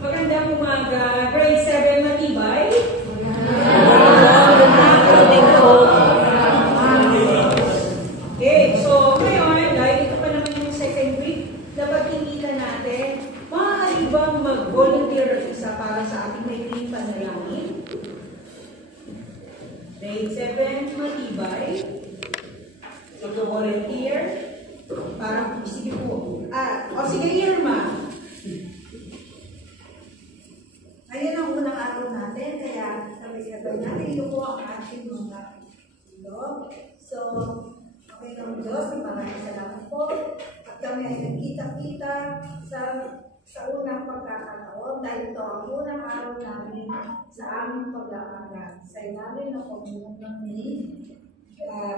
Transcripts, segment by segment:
Magandang umaga, grade 7 matibay. Okay, so ngayon, dahil ito pa naman yung second week, dapat kinita natin, maaari bang mag-volunteer at isa para sa ating maikling panalangin? Grade 7 matibay. Mag-volunteer. Para, sige po. Sige, Irma. Ngayon ang unang araw natin, kaya sabi-sabi natin, ito po ang ating mga ilog. So, okay ng Diyos, maraming salamat po. At kami ay nagkita-kita sa unang pagkakataon dahil ito ang unang araw namin sa aming pag-aaral. Sa ilalim ng pagmumunan ni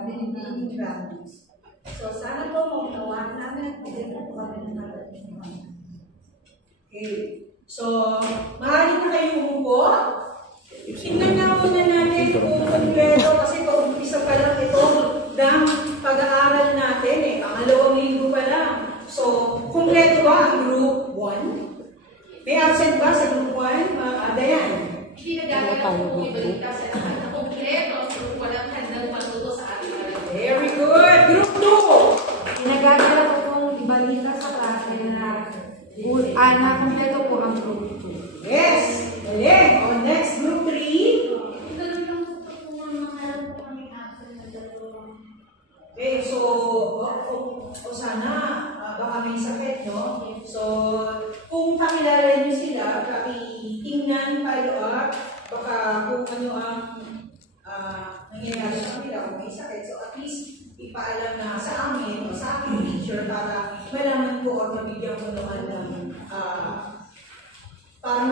Binibining Ramos. So, sana po maunawaan namin at bigyan po kami ng natin. Okay. So, maaari na kayo umupo. Tingnan na muna natin kung kompleto kasi paumpisa pa lang ito ng pag-aaral natin. Pangalawang linggo pa lang. So, kompleto ba ang group 1? May absent ba sa group 1? Dayan? Hindi na gagawin ang pumibalita sa lahat na kompleto. So, walang handang matuto sa ating araw. Very good! Group 2! Pinagagala ko pong ibalita sa klase na kompleto po ang group 2. Yes! Galing! O, next, group 3. Okay, so, sana, baka may sakit, no? So, kung pakilala nyo sila, tingnan, follow up, baka kung ano ang nangyayari sa kanila, kung may sakit. So, at least, ipaalam na sa amin, o sa aking teacher, para malaman ko at mabigyan ko naman ng para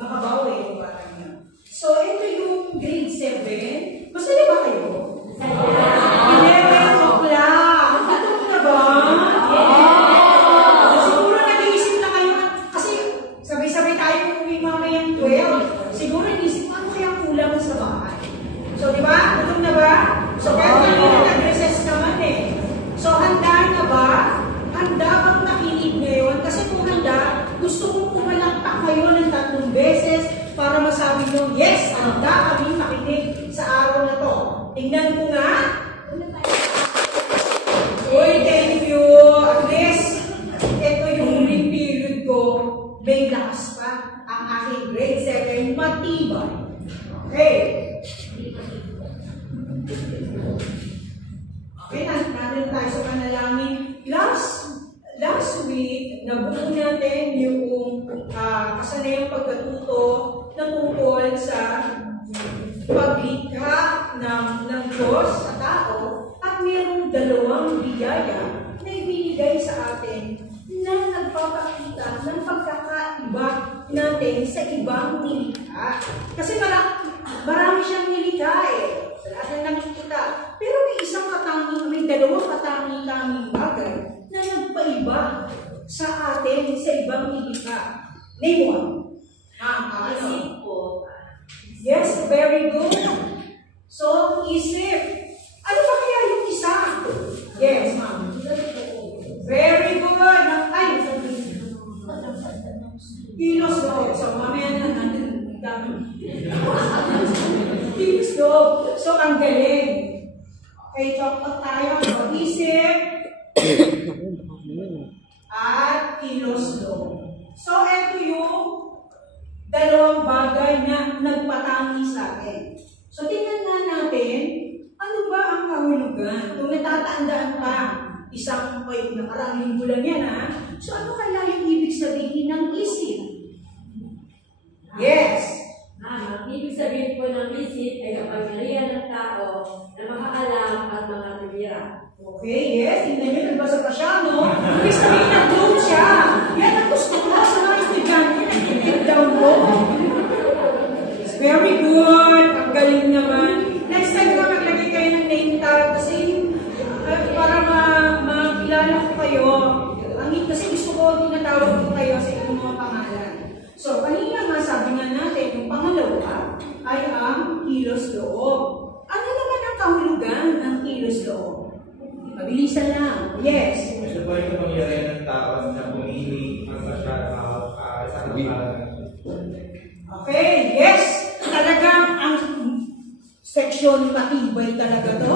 makabawi yung bata niya. So, ito yung grade 7. Masaya ba kayo? 11 o'clock. Gutom na ba? Siguro nag-iisip na kayo, kasi sabay-sabay tayo umuwi mamayang 12. Siguro nag-iisip, ano kaya kulang sa bahay? So, di ba? Gutom na ba? So, kahit kanina nag-recess naman eh. So, handa na ba? Handa bang nakinig ngayon? Kasi kung handa, gusto kong pumalakpak kayo ng 3 beses para masabi nyo, yes, handa kami makinig sa araw na to. Tingnan ko nga. Uy, thank you. At least, ito yung huling period ko. May lakas pa ang aking grade 7 matibay. Okay. Okay, nandun tayo sa panalangin. Last week, nabuo natin yung kasanayang pagkatuto na tungkol sa paglikha ng Diyos sa tao at mayroong 2 biyaya na ibinigay sa atin na nagpapakita ng pagkakaiba natin sa ibang nilikha. Kasi marami siyang nilikha eh. Sa lahat na nakikita. Pero may 2 katanging bagay na nagpaiba sa atin sa ibang nilikha. Name one. Isip po. Yes, very good. So, isip. Ano ba kaya yung isa? Yes, ma'am. Very good. Ay, kilos daw. So, mamaya na natin dami. Kilos daw. So, ang galing. Okay, chocolate tayo. So, isip. At kilos daw. So, ito yung 2 bagay na nagpatangi sa atin. So, tingnan nga natin, ano ba ang kahulugan? Kung natatandaan pa isang nakaraang linggo lang yan ha. So ano kaya yung ibig sabihin ng isip? Yes. Ang ibig sabihin po ng isip ay kapangyarihan ng tao na makaalam at mga tumira. Okay, yes. Tingnan nyo, nagbasa pa siya, no? Ibig sabihin nag-load siya. Yan ang gusto ko sa mga estudyante. Nag-take down mo. Very good. Ang galing naman. Next time na maglagay kayo ng name tag kasi para makilala ko kayo. Kasi gusto ko tinatawag ko kayo sa inyong mga pangalan. So, kanina nga sabi nga natin, yung pangalawa ay ang kilos loob. Ano naman ang kahulugan ng kilos loob? Mabilisan lang. Yes. Ito po yung kapangyarihan ng tao na pumili ang sa Okay, yes. Talagang ang section matibay talaga to.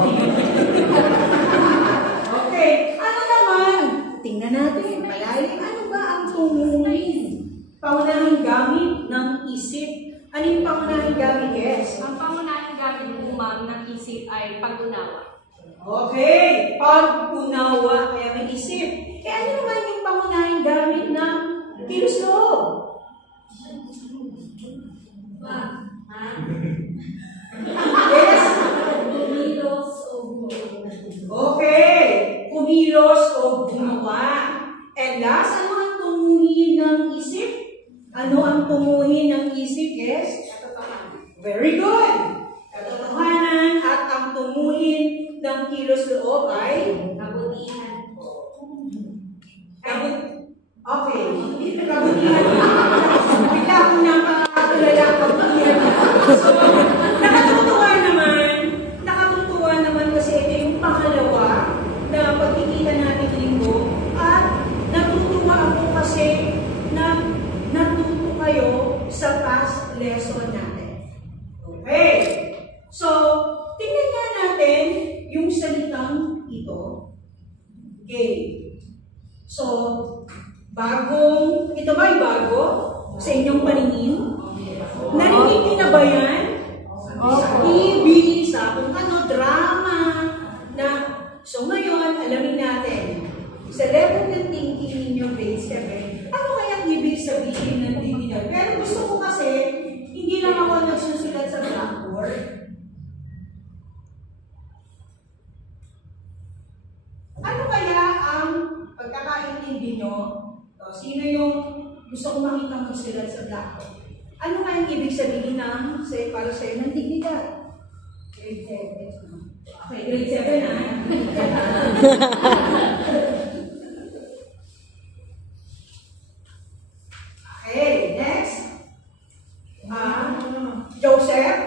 Okay, ano naman? Tingnan natin, malalim. Ano ba ang tumuhin? Pangunahing gamit ng isip. Ano yung pangunahing gamit? Yes. Ang pangunahing gamit ng isip ay pag-unawa. Okay, pag-unawa kaya may isip. Ano naman yung pangunahing gamit ng kilos loob? Yes. Kumilos o gumawa. Okay, kumilos o gumawa. And last, ano ang tumuhin ng isip? Ano ang tumuhin ng isip? Yes? Very good. Katotohanan at ang tumuhin ng kilos loob ay Kabutihan po. Okay. Kabutihan. Bigla akong napakatulala ang kabutihan. So, nakatutuwa naman kasi ito yung pangalawa na pagkikita natin linggo at natutuwa ako kasi na natuto kayo sa past lesson natin. Okay. So, tingnan nga natin yung salitang ito. Okay. So, ito ba ay bago sa inyong paningin? Narinig niyo na ba yan? Sa TV, sa kung ano, drama, na, so ngayon, alamin natin, sa level ng thinking ninyo, grade 7, ano kaya ang ibig sabihin ng digital? Pero gusto ko kasi, hindi lang ako nagsusulat sa blackboard. Ano kaya ang pagkakaintindi nyo? Sino yung gusto kong makita magsulat sa blackboard? Ano kaya ang ibig sabihin para sa'yo ng dignidad? Grade 7. Okay, grade 7 na. Okay, next. Joseph.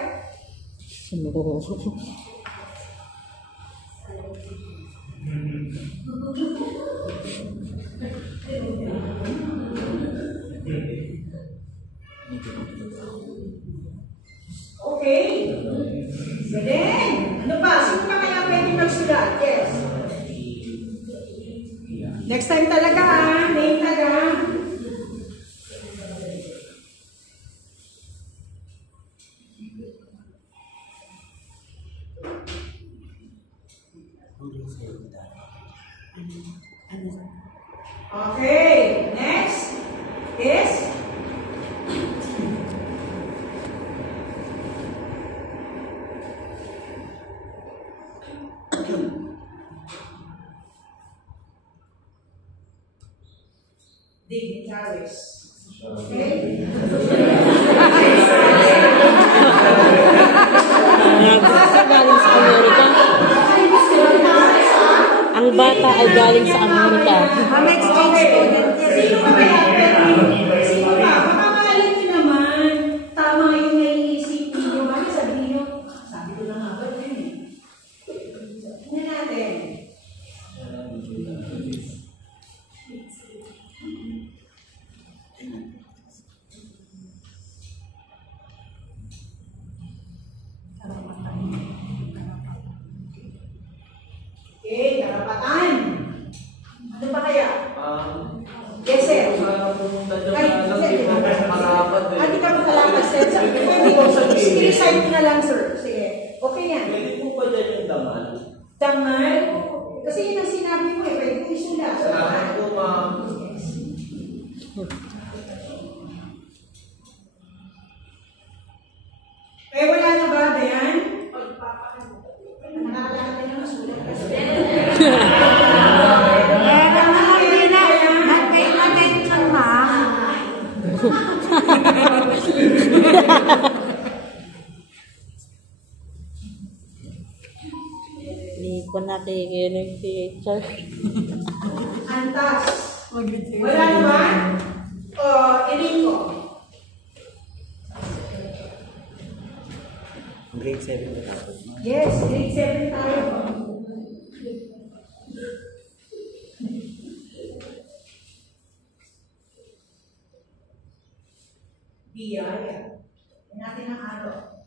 Okay. So then, ano pa? Sino pa kaya pwede magsulat? Yes. Next time talaga name tag Okay, next is dignitaries. Okay? Galing sa Amerika. Ang bata ay galing sa Amerika. Ang exchange student yan. Sino ba kaya pwede? Sino ba? Makakalit nyo naman. Tama yung naiisip niyo. Bakit sabihin nyo? Sabi ko na nga ba yun eh. Tingnan natin. Okay, karapatan. Ano pa kaya? Yes, sir. Hindi ka makalapas, sir. I-recite ko na lang, sir. Sige. Okay yan. Pwede po ba dyan yung damal? Damal? Kasi yun ang sinabi mo eh. Eh, wala na ba, Dayan? Nakakalakad na masulat kasi. Attention, ma'am. Hindi ko nakikinig si teacher. Antas. Wala na ba? O, Enrico. Grade 7 na tapos. Yes, grade 7 tayo. Biyaya. Yan natin ang araw.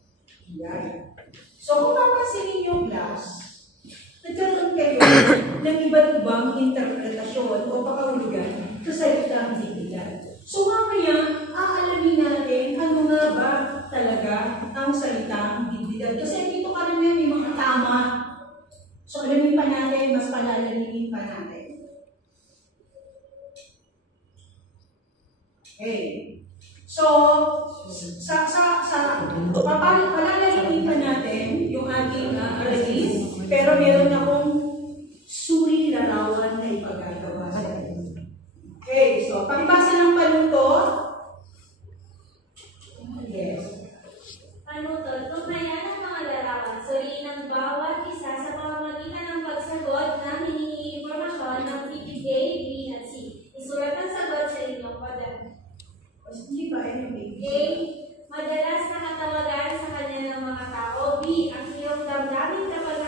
Biyaya. So, kung papansinin yung class, nagkaroon kayo ng iba't ibang interpretasyon o pakahulugan sa salitang bibigyan. So, mamaya, aalamin natin ano nga ba talaga ang salitang bibigyan. Kasi dito karamihan may mga tama. So, alamin pa natin, mas palalalimin pa natin. Okay. So, palalalimin pa natin yung ating aralin, pero meron akong suri larawan na ipagagawa sa inyo. Okay, so, pakibasa ng panuto. Yes. Panutot, tunghayan ng mga larawan, suriin ng bawat isa sa pamamagitan ng pagsagot ng hinihingi impormasyon ng titig A, B, at C. Isulat ang sagot sa inyong kwaderno. Hindi ba anyway? A. Madalas nakatawagan sa kanya ng mga tao. B. Ang iyong damdamin kapag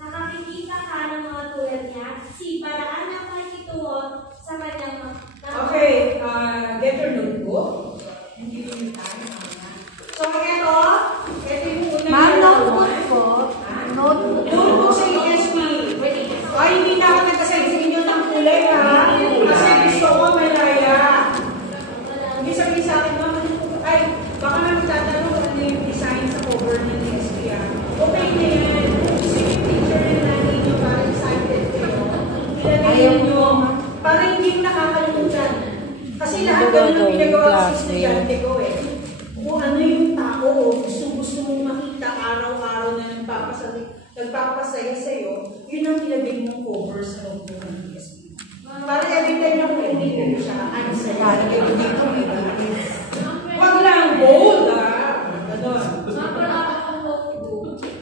nakakikita ka ng mga tulad niya. C. Paraan ng pakikitungo sa kanyang mga tao. Okay, get your notebook. Hindi mo yung time. So, ito yung unang Ma'am, larawan. notebook po. Notebook. Notebook sa ESP. Ay, hindi na ako nagkasali sa inyo ng kulay, ha? Kasi gusto ko malaya. Hindi sabihin sa akin, ma'am, ay, baka na magtatanong ano yung design sa cover ng ESP, ha? Okay na yan. Gusto yung picture na natin nyo para excited kayo. Ilagay nyo. Para hindi mo nakakalimutan. Kasi lahat ganun ang pinagawa ko sa estudyante ko, eh. Kung ano yung tao o gusto mong makita araw-araw na nagpapasaya sa'yo, yun ang ilagay mong cover sa notebook ng ESP. Para every time na kung ulitin mo siya, ano sa'yo? Wag lang, bold, ha? Ganon.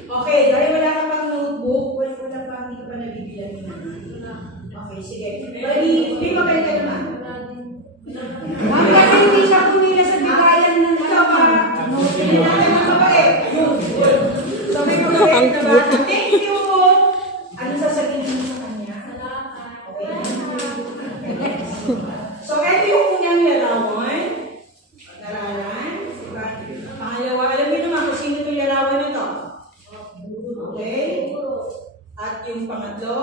Okay, dahil wala ka pang notebook, wala pa, hindi ka pa nabibilan na. Okay, sige. Hindi ba kayo ka naman? Ma'am, kasi hindi siya kumila sa bigayan ng Tama. Hindi natin mababait. Good. So, may mababait na ba? Thank you. Ano sasabihin mo sa kanya? Okay. So, ito yung unang larawan. Pag-aralan. Diba? Pangalawa, alam niyo naman kung sino itong larawan na ito. Okay? At yung pangatlo,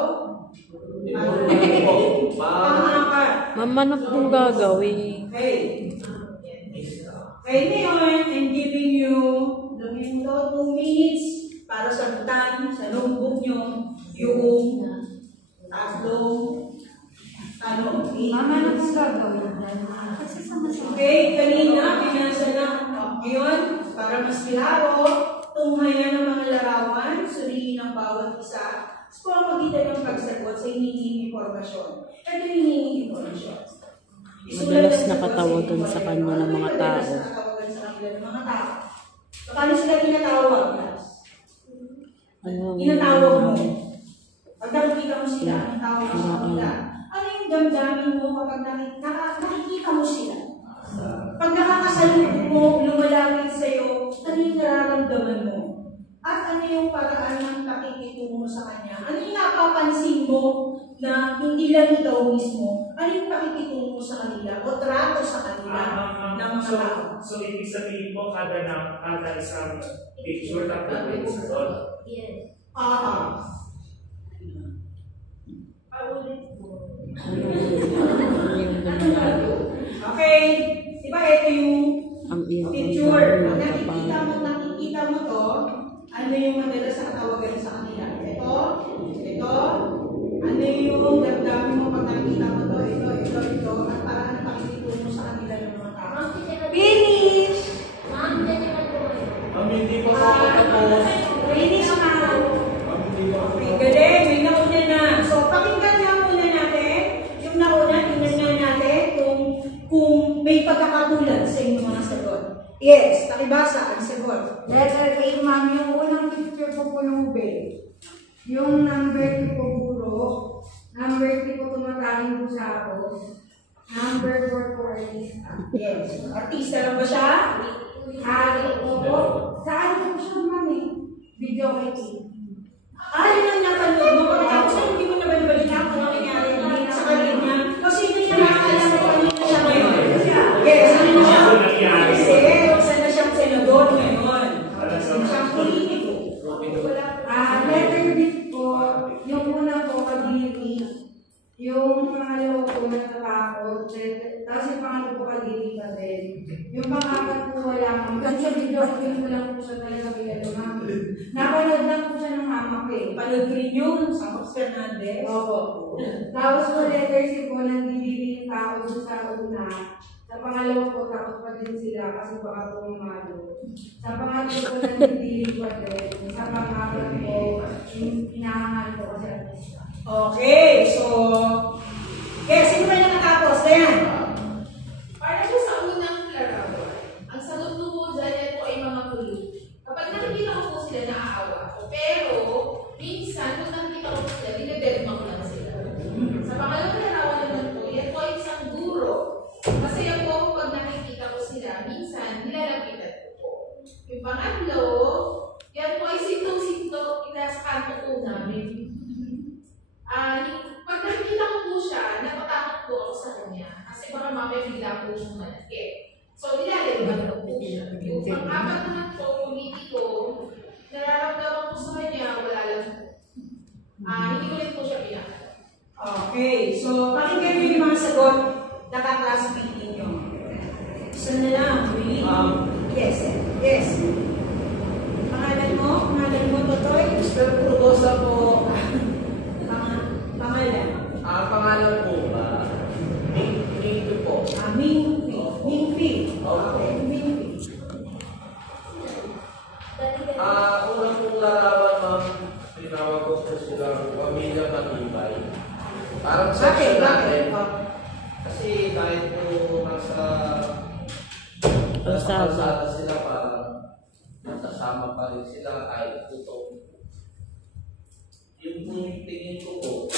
pang-apat. Mama, ano pong gagawin? Okay. Okay, ngayon, I'm giving you 2 minutes para sagutan sa notebook nyo yung tatlong tanong. Mama, ano pong gagawin? Kasi sama-sama. Okay, kanina, pinasa na. Ngayon, para mas klaro, tunghayan ng mga larawan, suriin ang bawat isa, sa pamamagitan ng pagsagot sa hinihinging impormasyon. Ito yung hinihinging impormasyon. Madalas nakatawagan sa kanya ng mga tao. Madalas nakatawagan sa kanila ng mga tao. So, paano sila tinatawag? Ano? Tinatawag mo. Pag nakikita mo sila, ang tawag mo sa kanila. Ano yung damdamin mo kapag nakikita mo sila? Pag nakakasalubong mo, lumalapit sa'yo, ano yung nararamdaman mo? At ano yung paraan ng pakikitungo sa kanya? Ano yung napapansin mo na hindi lang ikaw mismo? Ano yung pakikitungo sa kanila o trato sa kanila ng mga tao? So, ibig sabihin mo, kada isang picture, tapos may sagot. Yes. Okay, di ba ito yung Ang iyong picture? Pag nakikita mo to, ano yung madalas na tawagan sa kanila? Ito, ano yung damdamin mo pag nakikita mo to, ito, at parang napakikitungo mo sa Yung number 2 po guro. Number 3 po tumataling po siya ako. Number 4 po artista. Yes. Artista lang ba siya? Opo. Saan po siya mami? Video editing. Yun ang napanood mo. Pagkatapos ay hindi mo nabalita kung ano nangyari sa kanya. Kasi hindi niya nakakala mo kung ano na siya ngayon. Yes, ano na siya? Kasi isa na siyang senador ngayon. Isa na siyang politiko. Letter B po, yung una po kagiri, yung pangalawa po natatakot, tapos yung pangalawa po kagiri pa din. Yung pangapat po wala mo, kasi sa video ko lang po siya talaga pinalumang. Napanood lang po siya ng mama ko eh. Panood ko rin yun sa Fox Fernandez. Opo. Tapos po letter C po, nandidiri yung tao doon sa una. Sa pangalawa po, takot pa din sila kasi baka po umalo. Sa pangatlo po, nandidiri pa din. Sa pangapat po, inahangal po kasi artista. Okay, so... Yes, sino ba yung natapos? Ayan. Para po sa unang larawan, ang sagot ko po dyan yan po ay mga clue. Kapag nakikita ko po sila, naaawa ako. Pero, minsan, kung nakikita ko po sila, dinededma ko lang sila. Sa pangalawang larawan naman po, yan po ay isang guro. Kasi yan po, pag nakikita ko sila, minsan, nilalapitan ko po. Yung pangatlo, yan po ay sintong-sinto, sa kanto po namin. Pag nakikita ko po siya, napatakot po ako sa kanya. Kasi baka mamaya bigla po siyang malaki. So, nilalagyan ko po siya. Yung pang-apat naman po, politiko, nararamdaman ko sa kanya, wala lang po. Hindi ko rin po siya pinakala. Okay, so pakinggan niyo yung mga sagot na ka-classmate ninyo. Isa na lang, really? Yes, yes. Pangalan mo, Totoy? Mr. Frugosa po. Pangalan? Pangalan po ba? Mingfi po. Mingfi. Opo. Okay, Mingfi. Unang pong larawan, ma'am, tinawag ko po silang pamilya matibay. Parang sa natin. Kasi kahit po nasa kalsada sila, parang natasama pa rin sila kahit puto. Yung pong tingin ko po.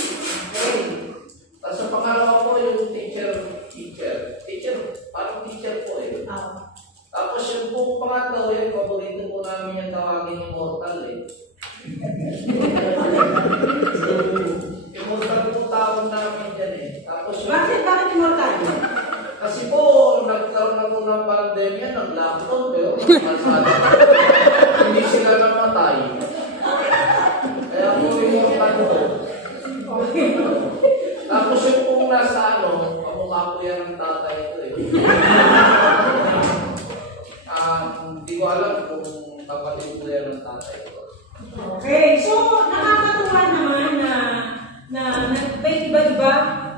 Tapos sa pangalawa po yung teacher, parang teacher po eh. Tapos yung pong pangatlo, yung paborito po namin yung tawagin immortal eh. Immortal po tawag namin dyan eh. Tapos Bakit immortal? kasi po, nagkaroon ako ng pandemya, nag-lockdown pero hindi sila namatay. Kaya po immortal po. Tapos yung pong nasa kamukha po yan ng tatay ko eh. Hindi ko alam kung kapatid ko yan ng tatay ko. Okay, so nakakatuwa naman na may iba-iba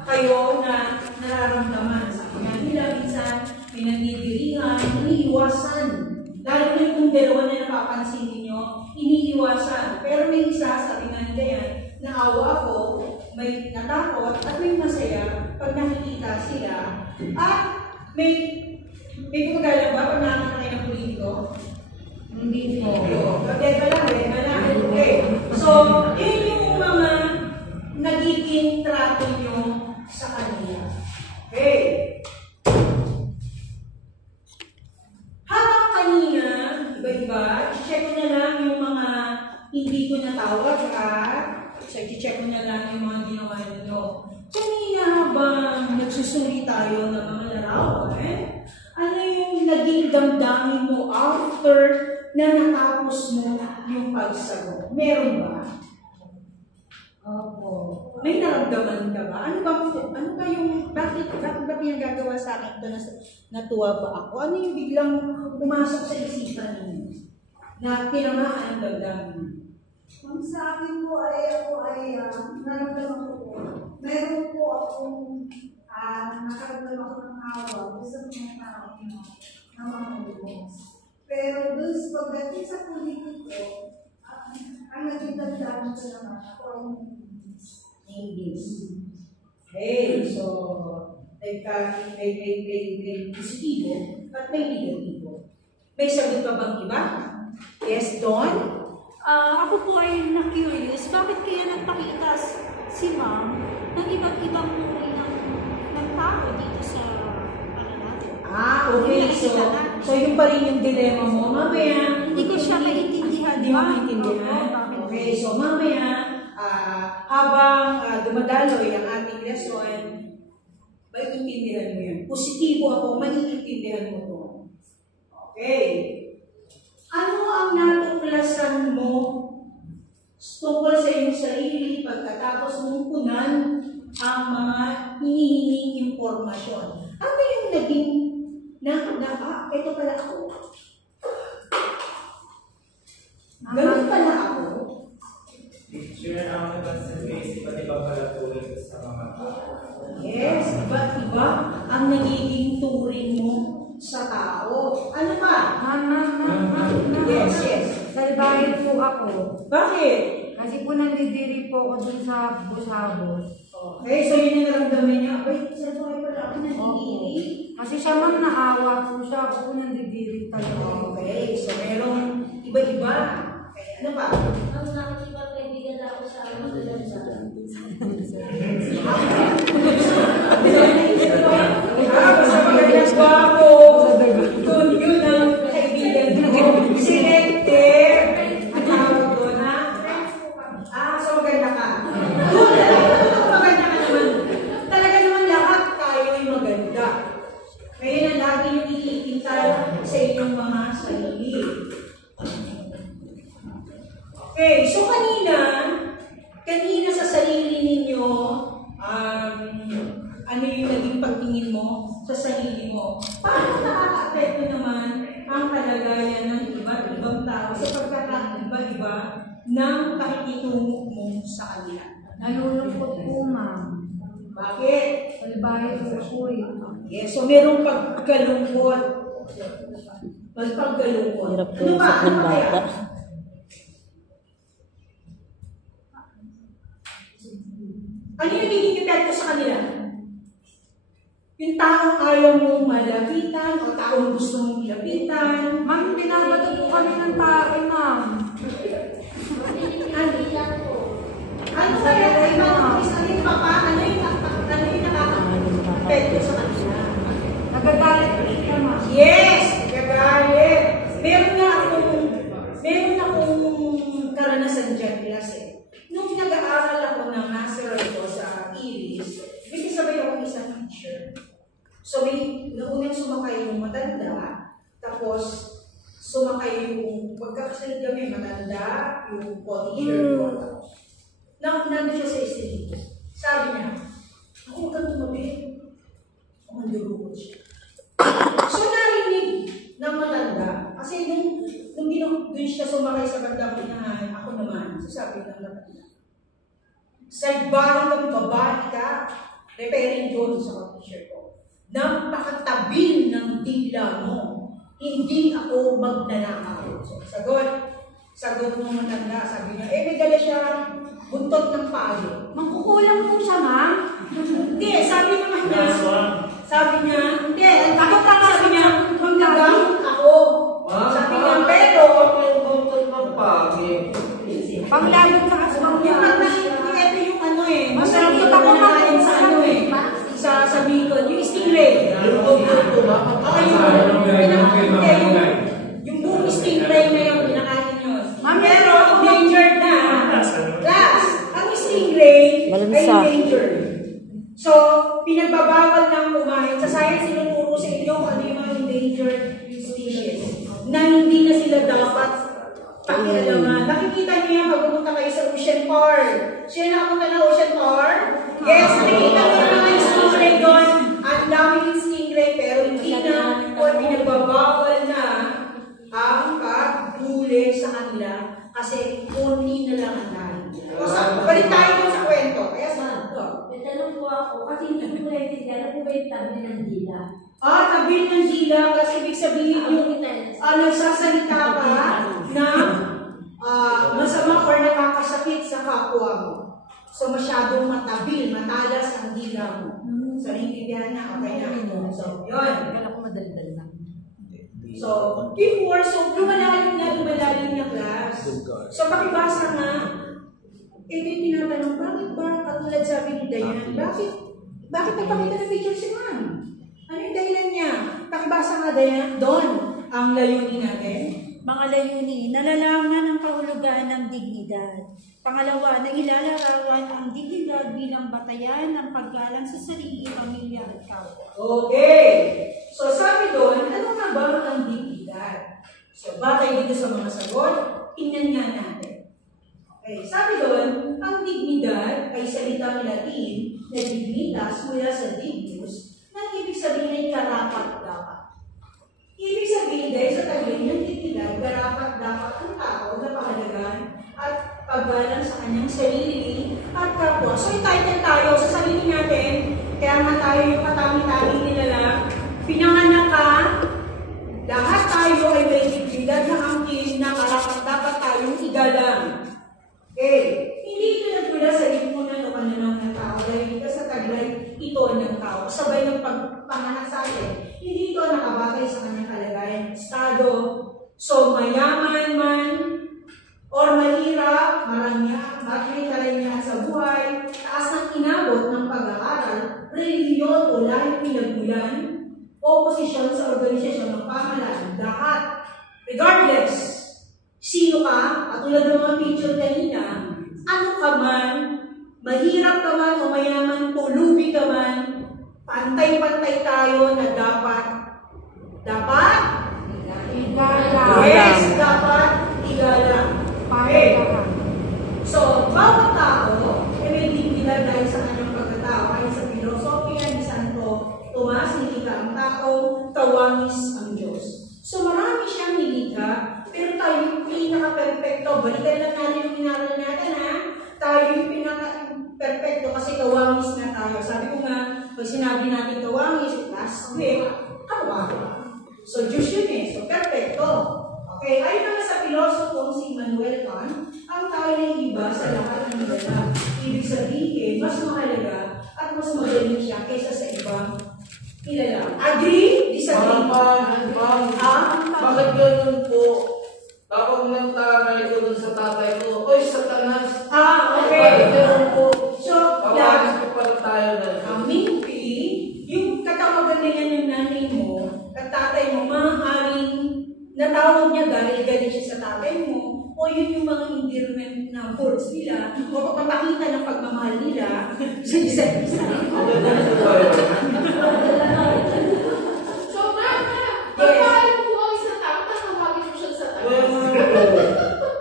kayo na nararamdaman sa kanya. Nila minsan, pinagdidirihan, iniiwasan. Lalo na itong dalawa na napapansin ninyo, iniiwasan. Pero may isa, sabi nga nila yan, naawa ako, may natakot, at may masaya pag nakikita sila. At may kumagalang ba pag nakakita kayo ng politiko? Hindi po. Beba lang. Okay. So, yun yung mga nagiging trato nyo sa kanila. Okay. Habang kanina, iba-iba, check ko na lang yung mga hindi ko natawag check ko na lang yung mga ginawa nyo. Kanina habang nagsusuri tayo ng mga larawan, ano yung naging damdamin mo after na natapos mo yung pagsagot? Meron ba? Opo. May naramdaman ka ba? Ano ba yung, bakit ba pinagagawa sa akin ito natuwa ba ako? Ano yung biglang pumasok sa isipan ninyo na tinamaan ang damdamin? Ang sa akin po ay naramdaman ko po. Meron po akong nakaramdaman ako ng awa. Gusto ko ng tao na mga lubos. Pero dun sa pagdating sa politiko, ang naging damdaman ko naman ako ay English. Okay, so may positibo at may negatibo. May sagot pa bang iba? Yes, Don? Ako po ay na-curious, bakit kaya nagpakita si ma'am ng iba't ibang uri ng tao dito sa natin? Okay. So yun pa rin yung dilema mo. Mamaya, Hindi ko siya maintindihan. Hindi mo maintindihan? Okay, so mamaya, habang dumadaloy ang ating lesson, maiintindihan mo yan. Positibo ako, maiintindihan mo to. Okay. Ano ang natuklasan mo tungkol sa iyong sarili pagkatapos mong punan ang mga hinihinging impormasyon? Ano yung naging ito pala ako? Ganun pala ako? Picture ang nag-base, iba't iba pala turing sa mga tao. Yes, iba't iba ang nagiging turing mo sa tao. Ano pa? Yes, yes. Salbahin po ako. Bakit? Kasi po nandidiri po ako dun sa busabos. Okay, so yun yung naramdaman niya. Wait, saan ba kayo pala ako nandidiri? Kasi siya man naawa po siya, ako po nandidiri talaga. Okay, so merong iba-iba. Okay, ano pa? Ang nakikipagkaibigan ako sa mga dalasa. Basta magalas ba ako? Yun ang kaibigan ko. Selective. Ang tawag doon, ha? So maganda ka. Maganda ka naman. Talaga naman lahat tayo ay maganda. Ngayon ang lagi yung iikita sa inyong mga sarili. Okay, so kanina sa sarili ninyo, ano yung naging pagtingin mo sa sarili mo? Paano nakaka-apekto naman ang kalagayan ng iba't ibang tao sa pagkakaiba-iba ng pakikitungo mo sa kanila? Nalulungkot po, ma'am. Bakit? Salbahin po po eh. Yes, so merong pagkalungkot. Pagkalungkot. Hirap Ano ba? kausap ng Ano kaya? bata. Ano yung nagiging epekto sa kanila? Yung taong ayaw mong malapitan o taong gusto mong lapitan. Ma'am, binabato po kami ng tao, ma'am. Ano kaya ay ano yung papa? Ano yung nakaka-epekto sa kanila? Nagagalit po siya, ma'am. Yes! Gagalit! Meron akong karanasan dyan, klase. Nung nag-aaral ako ng master ko sa Iris, may kasabay ako isang teacher. So, naunang sumakay yung matanda, tapos sumakay yung pagkakasalit kami matanda, yung co-teacher ko. Nandun siya sa estate. Sabi niya, ako huwag kang tumabi. Mandurukot siya. So, narinig ng matanda. Kasi nung doon siya sumakay sa bandang pinahan, ako naman, sasabi ng matanda. Salbahin kami, babae ka, referring doon sa t-shirt ko. Napakatabil ng dila mo, hindi ako magnanakaw. So, sagot ng matanda, sabi niya, may dala siya buntot ng payo. Mangkukulang po siya, ma'am. Hindi, sabi niya, hindi, sabi niya, manggagamot ako. Sabi niya, pero, Panglaban sa aswang yung ito yung ano eh, masarap ito ako nakain sa ano eh, sa Bicol, yung stingray. Yung buong stingray na yung pinakain nyo. Pero, endangered na. Class, ang stingray ay endangered. So, pinagbabawal ng kumain. Sa science, sinuturo sa inyo kung ano yung mga endangered species na hindi na sila dapat pakialaman. Nakikita niyo yan pag pumunta kayo sa Ocean Park. Sino nakapunta na Ocean Park? Yes, nakikita niyo yung mga stingray doon. Ang daming stingray pero hindi na o pinagbabawal na ang paghuli sa kanila kasi only na lang ang dahil. Balik tayo dun sa kwento. Kaya saan? May tanong po ako, kasi hindi ko naiintindihan, ano po ba yung tabi ng dila? Tabi ng dila kasi ibig sabihin yung nagsasalita ka na masama or nakakasakit sa kapwa mo. So masyadong matabil, matalas ang dila mo. So naiintindihan na, okay na. So, yun. Kala ko madaldal lang. So, before, so lumalalim na class. So, pakibasa nga, ito yung tinatanong, bakit ba, katulad sabi ni Dayan, bakit nagpakita ng picture si ma'am? Ano yung dahilan niya? Pakibasa nga Dayan, doon, ang layunin natin. Mga layunin, nalalaman ang kahulugan ng dignidad. Pangalawa, nailalarawan ang dignidad bilang batayan ng paggalang sa sarili, pamilya at kapwa. Okay. So sabi doon, ano nga ba ang dignidad? So batay dito sa mga sagot, tingnan nga natin. Okay, sabi doon, ang dignidad ay salitang Latin na dignitas mula sa dignus, na ibig sabihin ay karapat-dapat. Ibig sabihin dahil sa taglay ng dignidad, karapat-dapat ang tao na pahalagahan at paggalang sa kanyang sarili at kapwa. So entitled tayo sa sarili natin, kaya nga tayo yung katami-tami nila lang, pinanganak ka, lahat tayo ay may dignidad na angkin na karapat-dapat tayong igalang. Okay, hindi ito nagmula sa lipunan o pananaw ng tao dahil ito sa taglay ito ng tao. Sabay ng pagpanganak sa atin, hindi ito nakabakay sa kanyang kalagayan ng estado. So mayaman man or mahirap, marami karangyaan sa buhay, taas ng inabot ng pag-aaral, relihiyon o lahing pinagmulan, o posisyon sa organisasyon ng pamahalaan, lahat, regardless, sino ka, katulad ng mga picture kanina, ano ka man, mahirap ka man o mayaman, tulubi ka man, pantay-pantay tayo na dapat igalang. Yes, dapat igalang. Okay. So, bawat tao ay may dignidad dahil sa kanyang pagkatao ay sa filosofiya ni Santo Tomas, nilikha ang tao, tawangis ang Diyos. So, marami siyang nilikha, pero tayo yung pinaka-perfecto. Balikan lang natin yung inaral natin, ha? Tayo yung pinaka-perfecto kasi tawangis na tayo. Sabi ko nga, pag sinabi natin tawangis, last week, kawa. So, Diyos yun eh. So, perfecto. Okay, ayon naman sa pilosopong si Immanuel Kant, ang tao ay iba sa lahat ng nilalang. Ibig sabihin, mas mahalaga at mas magaling siya kaysa sa ibang nilalang. Agree? Disagree? Bakit ganun po? Kapag nagtaray ko dun sa tatay ko, oy, Satanas! Okay. Bakit ganun po? So, Kawalis ko pala tayo na. Maybe, yung katawagan na yan yung nanay mo, at tatay mo, maaaring natawag niya dahil galing siya sa tatay mo, o yun yung mga endearment na words nila, o pagpapakita ng pagmamahal nila sa isa't isa. So, pagkakalin mo ang isang tao, tatawagin mo siya sa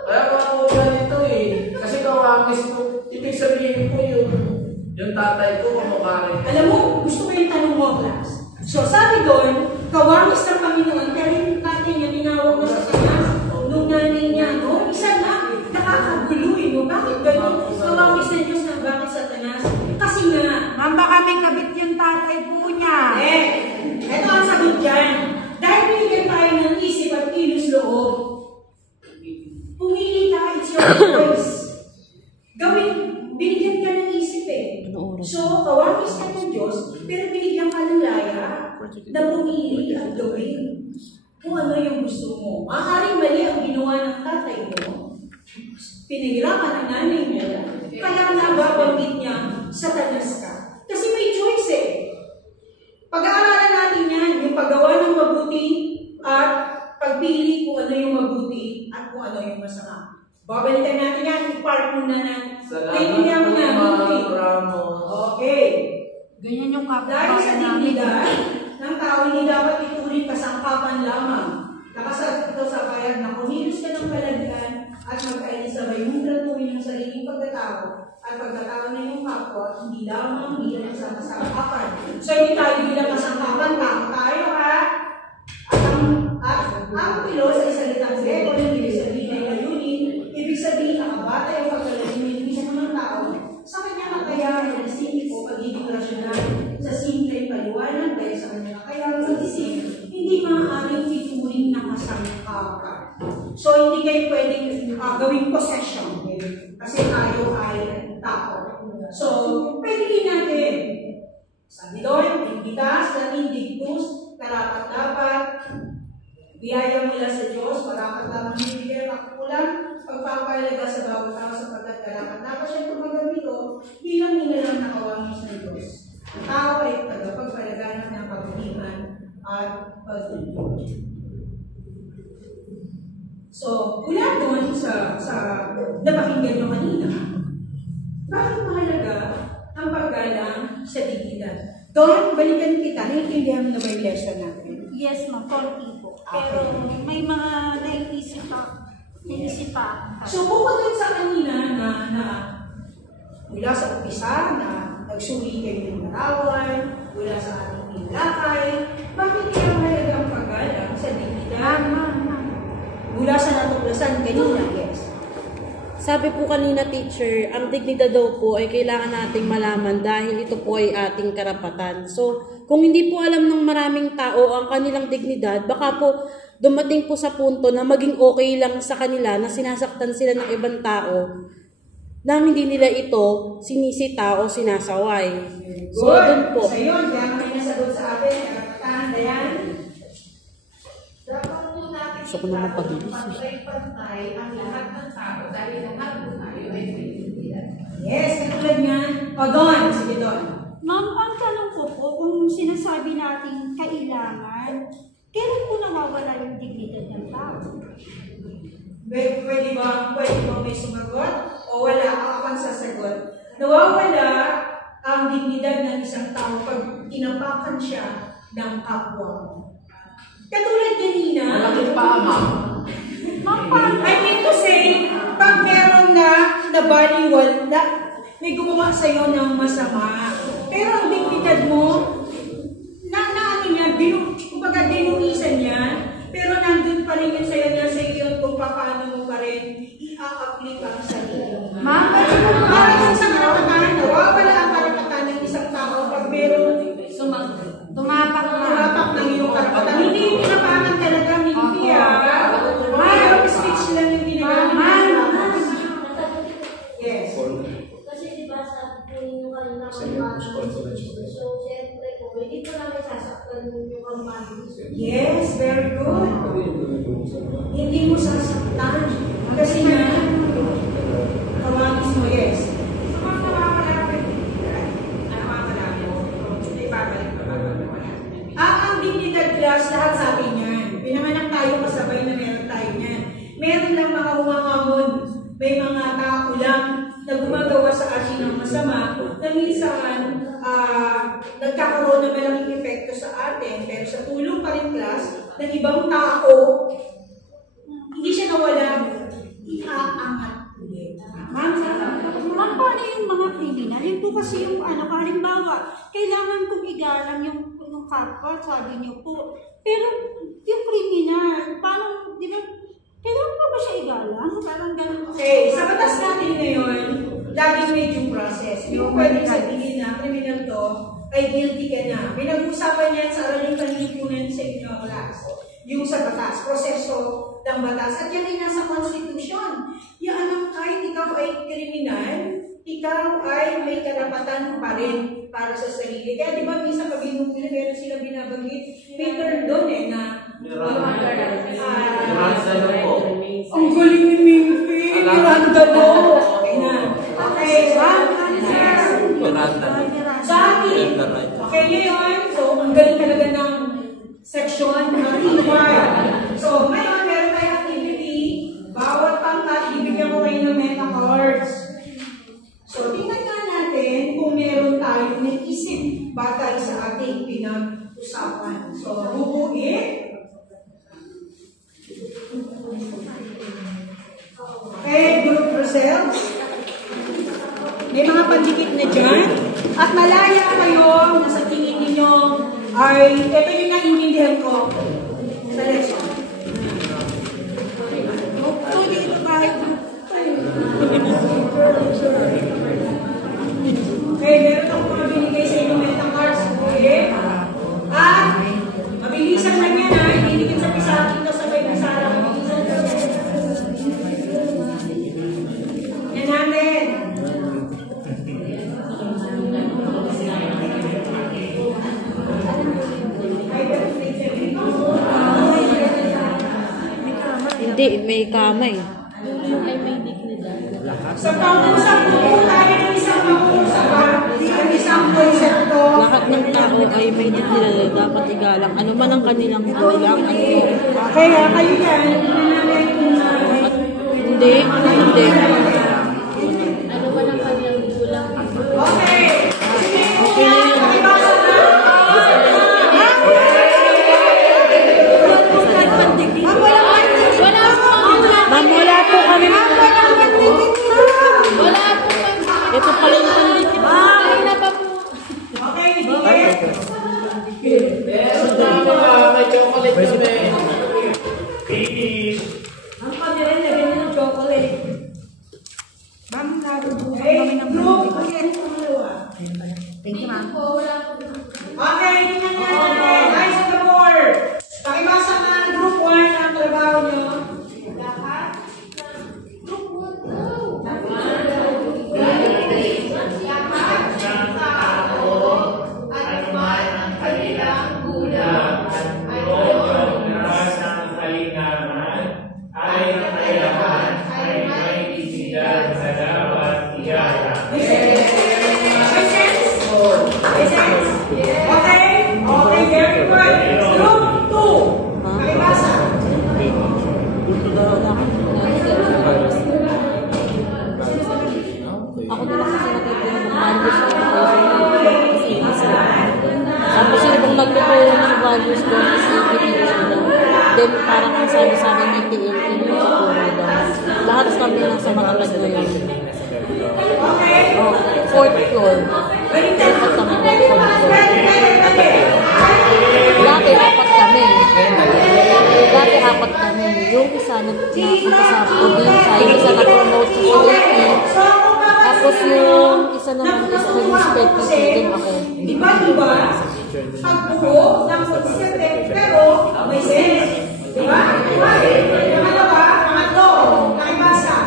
Kaya ako ganito eh. Kasi kawangis ko, ibig sabihin ko yung tatay ko, kumakarin. Alam mo, gusto ko yung tanong mo, class. So, sabi doon, kawangis ng Panginoon, pero yung tatay niya, tinawag mo sa kanya, nung nanay niya, no? Isa na, nakakagulo eh, no? Bakit ganun? Kawangis na Diyos ng bakit Satanas? Kasi nga, Ma'am, baka may kabit yung tatay po niya. Ito ang sagot dyan. Dahil binigyan tayo ng isip at kilos loob, pumili ka, it's your choice. Binigyan ka ng isip eh. So, kawangis ka ng Diyos, pero binigyan ka ng laya na pumili at gawin kung ano yung gusto mo. Maaaring mali ang ginawa ng tatay mo, pinahirapan ang nanay niya, kaya nababanggit niya, Satanas ka. Kasi may choice eh. Pag-aaralan natin yan, yung paggawa ng mabuti at pagpili kung ano yung mabuti at kung ano yung masama. Babalikan natin yan, i-part muna na. Naintindihan mo na. Okay. Ganyan yung Dahil sa dignidad ng tao, hindi dapat ituring kasangkapan lamang. Nakasagot ito sa payag na kumilos ka ng kalagyan at magkainisabay mong tratuhin ang sariling pagkatao at pagkatao na yung kapwa at hindi lamang bilang sa kasangkapan. So hindi tayo bilang kasangkapan, tao tayo ha. At ang pilo sa isalitang Grego ng ibig sabihin ay layunin, ibig sabihin nakabata yung pagkalayunin mismo ng tao sa kanyang kakayahan ng isip o pagiging rasyonal sa simpleng paliwanag dahil sa kanyang kakayahan ng isip, hindi maaaring ituring na kasangkapan. So, hindi kayo pwedeng gawing possession kasi tayo ay tao. So, pwede din natin. Sabi doon, dignitas, latin, dictus, karapat-dapat, Biyaya mula sa Diyos, wala ka lamang bibigyan ng kulang, pagpapalaga sa bawat tao sapagkat kailangan siya tumagal nito bilang hinalang nakawangis ng Diyos. Ang tao ay tagapagpalaganap ng pagbutingan at pag-ibig. So, mula doon sa napakinggan nyo kanina, bakit mahalaga ang paggalang sa dignidad? Doon, balikan kita, naiintindihan mo na ba yung lesson natin? Yes, ma'am, konti po. Pero may mga naisip pa. So, bukod dun sa kanina na mula sa umpisa na nagsuri kayo ng larawan, mula sa ating nilakay, bakit kaya mahalaga ang paggalang sa dignidad? Mula sa natuklasan kanina, yes. Sabi po kanina, teacher, ang dignidad daw po ay kailangan nating malaman dahil ito po ay ating karapatan. So, kung hindi po alam ng maraming tao ang kanilang dignidad, baka po dumating po sa punto na maging okay lang sa kanila na sinasaktan sila ng ibang tao na hindi nila ito sinisita o sinasaway. So, doon po. So, yun, kaya may nasagot sa atin, karapatan, Dayan. Dapat po natin Gusto ko naman pabilis. pantay-pantay ang lahat ng tao dahil lahat po tayo ay may dignidad. Yes, katulad niyan. O, Don, sige Don. Ma'am, ang tanong ko po, kung sinasabi natin kailangan, kailan po nawawala yung dignidad ng tao? Pwede ba may sumagot? O wala ang sasagot? Nawawala ang dignidad ng isang tao pag tinapakan siya ng kapwa. Katulad kanina, Malaking paama. I mean to say, pag meron na nabaliwal, may gumawa sa'yo ng masama, pero ang dignidad mo, ano niya, kumbaga dinuisan niya, pero nandun pa rin yun sa'yo na sa iyo kung paano mo pa rin i-a-apply ang sarili. Bakit sa karapatan, nawawala ang karapatan ng isang tao pag meron tumapak ng iyong karapatan. Hindi pinapakan talaga, hindi mayroong speech lang yung ginagamit. Yes. Kasi diba sa yung kanina so siyempre po, hindi po namin sasaktan yung kamali. Yes, very good. Hindi mo sasaktan. Kasi nga, kawagis mo, yes. Ang dignidad class, lahat sabi niyan. Pinanganak tayo kasabay na meron tayo niyan. Meron lang mga humahamon, may mga tao lang na gumagawa sa atin ng masama na minsan nagkakaroon ng malaking epekto sa atin, pero sa tulong pa rin class ng ibang tao, hindi siya nawala, iaangat ulit. Ma'am, paano yung mga kriminal? Yun po kasi yung halimbawa, kailangan kong igalang yung kapwa, sabi niyo po. Pero yung kriminal, parang, di ba, kailangan pa ba siya igalang? Parang ganun. Okay, sa batas natin ngayon, laging may due process. Hindi mo pwedeng sabihin na criminal to, ay guilty ka na. Pinag-usapan yan sa araling panilipunan sa inyo class. Yung sa batas, proseso ng batas. At yan ay nasa Constitution. Yan ang kahit ikaw ay kriminal, ikaw ay may karapatan pa rin para sa sarili. Kaya di ba minsan pag binubili, meron sila binabanggit, may term doon na ang galing ni Mingfi, Miranda mo. Okay na. Okay, Jackie. Okay ngayon, so ang galing talaga ng section na required. So ngayon, meron tayong activity, bawat pangkat, ibigyan ko kayo ng meta cards. So tingnan nga natin kung meron tayong naisip batay sa ating pinag-usapan. So bubuin. Okay, group yourselves. May mga pandikit na dyan. At malaya kayo na sa tingin ninyo ay, ito yung naiintindihan ko sa lesson. Okay, meron akong mga binigay sa inyo meta cards. Okay? At, mabilisan lang yan ha. Hindi din sa pisakin na sabay pisara. Mabilisan lang. Yan natin. Ay, pero Hindi, may kama eh. Sa pag-usap po tayo ng isang pag-uusapan, ang isang konsepto. Lahat ng tao ay may dignidad, dapat igalang. Ano man ang kanilang kailangan. Kaya kayo yan, Hindi. Ano ba ng kanyang gulang? okay. Okay na yun. Ma'am, wala po kami. Ito pala yung pandikit. Okay, sige. Meron na mga may chocolate kami. Finish. Ang pagkain na ganyan ng chocolate. Ma'am, naubusan Hey, kami ng group. Thank you, ma'am. Okay, tingnan niyo natin. Eyes on the board. Pakibasa nga ang group 1 ang trabaho niyo. Lahat ng group 1 daw. Lahat ng tao, anuman ang kanilang gulang, ay ng kalinaman ay kailangan ay may dignidad na dapat igalang. Okay? Okay, very good. Group 2. Pakibasa. Ako na lang kasi natitira ng values ko. Tapos yung ibang nagtuturo ng values ko, is nakikinig sila. Then parang ang sabi sa akin may TLT yung tuturo daw. Lahat kami nasa matatag na yun. Oh, 4th floor. Dapat kami ng 4th floor. Dati apat kami. Yung isa nagpunta sa probinsya, yung isa na-promote sa quality. Tapos yung isa naman is nag-respect din ako. Diba? Pagbuo ng konsepte, pero may sense. Diba? Pangatlo, nakibasa.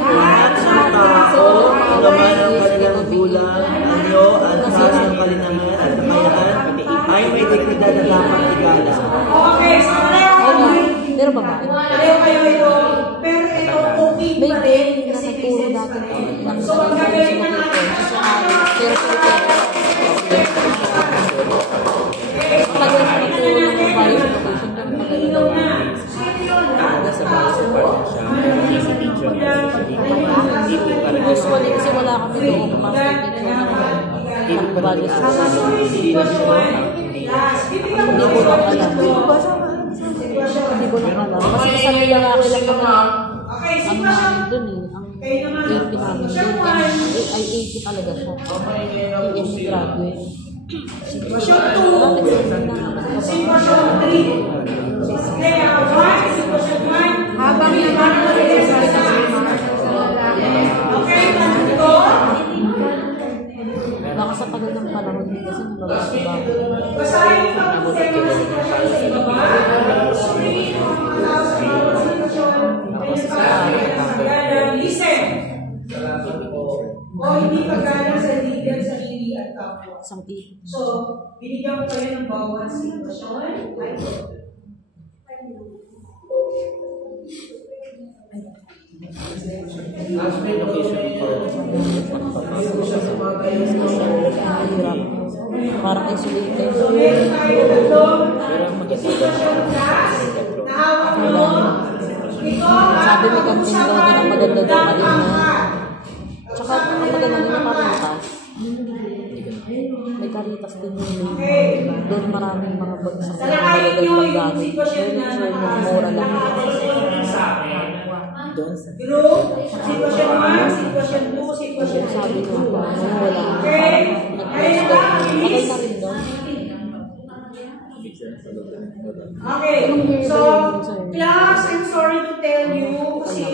Lahat ng tao, naman ang kanilang gulang, anyo, at taas ng kalinangan at kamayaan, ay may dignidad na dapat igalang. Okay, so pareho kayo. Pero ba? Pareho kayo ito. Pero ito, okay May pa rin. day na Kasi may nagturo sense dati pa rin. ng So, ang gagawin na natin, pero talagang nagturo ng values education kami maganda. Usually kasi wala kami doon master teacher ng values education. Hindi ko lang alam. Hindi ko lang alam. Kasi sa lalaki lang naman ang namin doon eh. Ang 80 namin doon. Ay 80 talaga siya. EM graduate. Sitwasyon 2. Sitwasyon 3. Kaya 1, sitwasyon 1. Habang naman okay, panito. Baka sa tagal ng panahon din kasi nababasa. Basahin yung pag-usay mga sitwasyon sa ibaba. Suriin mo ang mga tao sa mga sitwasyon. Listen. O hindi paggalang sa legal, sarili at kapwa. So, binigyan ko kayo ng bawat sitwasyon. Parang isolated. So, meron tayo tatlong sitwasyon class. Nahawak mo. Ito Sabi ni ang Kanting daw na ng maganda daw kanina. Tsaka ang maganda din yung karitas. May karitas din yung doon maraming mga bagsak. salakayin nyo yung sitwasyon na Mura lang. group, sitwasyon 1, sitwasyon 2, sitwasyon 3. Sabi ko, wala. Okay? Ayun ba? Patay na rin doon. Okay. So, class, I'm sorry to tell you kasi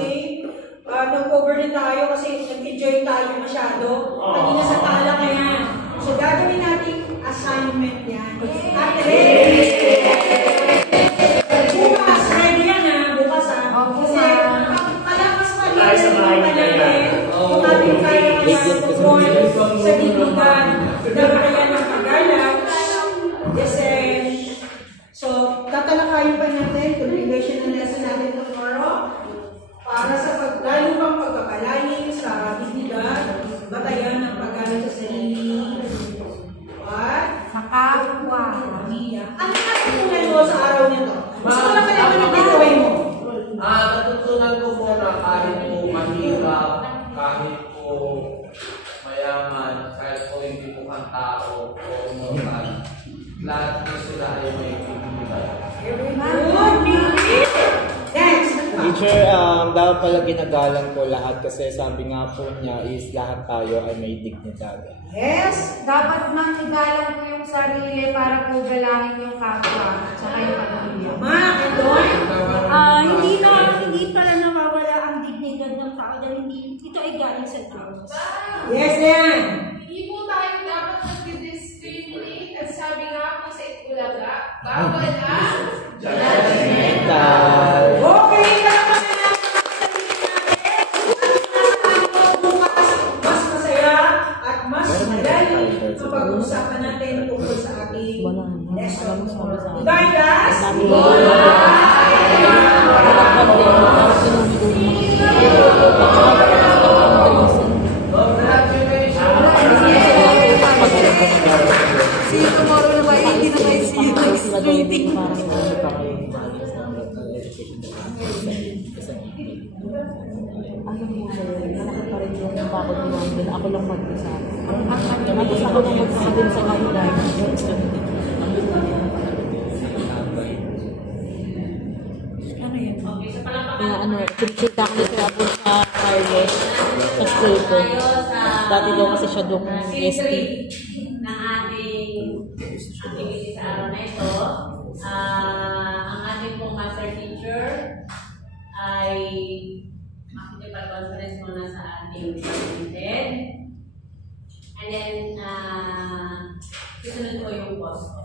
nag-cover din tayo kasi nag-enjoy tayo masyado. Kanina sa tala kaya. So, gagawin natin assignment yan. At bukas, ready yan ha. Bukas ha. Kasi palakas pa rin natin kung ating kaya sa dinugan na kaya ng paggalang. Kasi, so, tatalakayin pa natin continuation ng lesson natin tomorrow. tao o normal, lahat na sila ay may dignidad. Good, Billy! Next! Teacher, dapat pala ginagalang ko lahat kasi sabi nga po niya is lahat tayo ay may dignidad. Yes! Dapat mang igalang ko yung sarili para po galangin yung kapwa at saka yung pamilya. Hindi pala nawawala ang dignidad ng tao dahil ito ay galing sa Diyos. Yes, yan! Hindi po tayo dapat nag-discriminate at sabi nga po sa Itbulaga, bawal ang Judgmental. Okay, kalaman na natin bukas mas masaya at mas malalim ang pag-uusapan natin tungkol sa ating lesson. Goodbye, class! See you tomorrow na ba? Hindi na kayo see you next meeting. Alam mo, sir, malaki pa rin yung bakod namin. Ako lang mag-isa. Tapos ako lang mag-isa din sa kanila. Chika ko ni Sir Abon sa Carlos sa school ko. Dati daw kasi siya doon ST. ng ating activity sa araw na ito. Ang ating pong master teacher ay makikipag-conference muna sa ating pag-intend. And then, susunod ko yung boss ko.